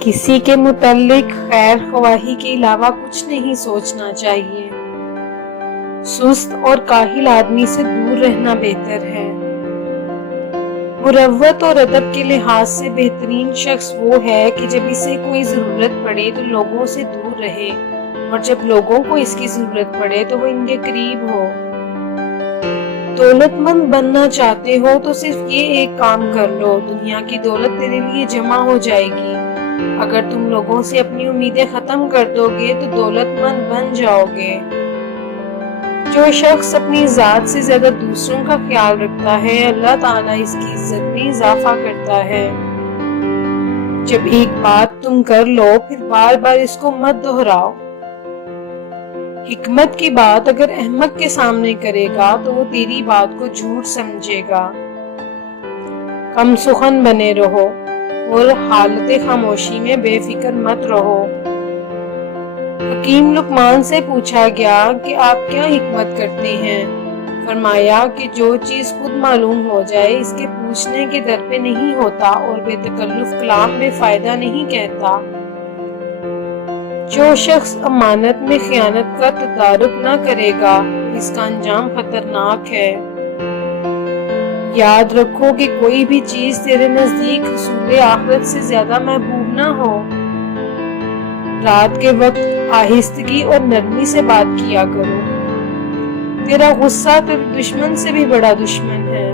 کسی کے متعلق خیر خواہی کے علاوہ کچھ نہیں سوچنا چاہیے۔ سست اور کاہل آدمی سے دور رہنا بہتر ہے۔ مروت اور ادب کے لحاظ سے بہترین شخص وہ ہے کہ جب اسے کوئی ضرورت پڑے تو لوگوں سے دور رہے، اور جب لوگوں کو اس کی ضرورت پڑے تو وہ ان کے قریب ہو۔ دولت مند بننا چاہتے ہو تو صرف یہ ایک کام کر لو، دنیا کی دولت تیرے لیے جمع ہو جائے گی۔ اگر تم لوگوں سے اپنی امیدیں ختم کر دو گے تو دولت مند بن جاؤ گے۔ جو شخص اپنی ذات سے زیادہ دوسروں کا خیال رکھتا ہے، اللہ تعالیٰ اس کی عزت میں اضافہ کرتا ہے۔ جب ایک بات تم کر لو پھر بار بار اس کو مت دہراؤ۔ حکمت کی بات اگر احمق کے سامنے کرے گا تو وہ تیری بات کو جھوٹ سمجھے گا۔ کم سخن بنے رہو اور حالت خاموشی میں بے فکر مت رہو۔ حکیم لقمان سے پوچھا گیا کہ آپ کیا حکمت کرتے ہیں؟ فرمایا کہ جو چیز خود معلوم ہو جائے اس کے پوچھنے کے در پہ نہیں ہوتا، اور بے تکلف کلام بے فائدہ نہیں کہتا۔ جو شخص امانت میں خیانت کا تدارک نہ کرے گا اس کا انجام خطرناک ہے۔ یاد رکھو کہ کوئی بھی چیز تیرے نزدیک حصول آخرت سے زیادہ محبوب نہ ہو۔ رات کے وقت آہستگی اور نرمی سے بات کیا کرو۔ تیرا غصہ تیرے دشمن سے بھی بڑا دشمن ہے۔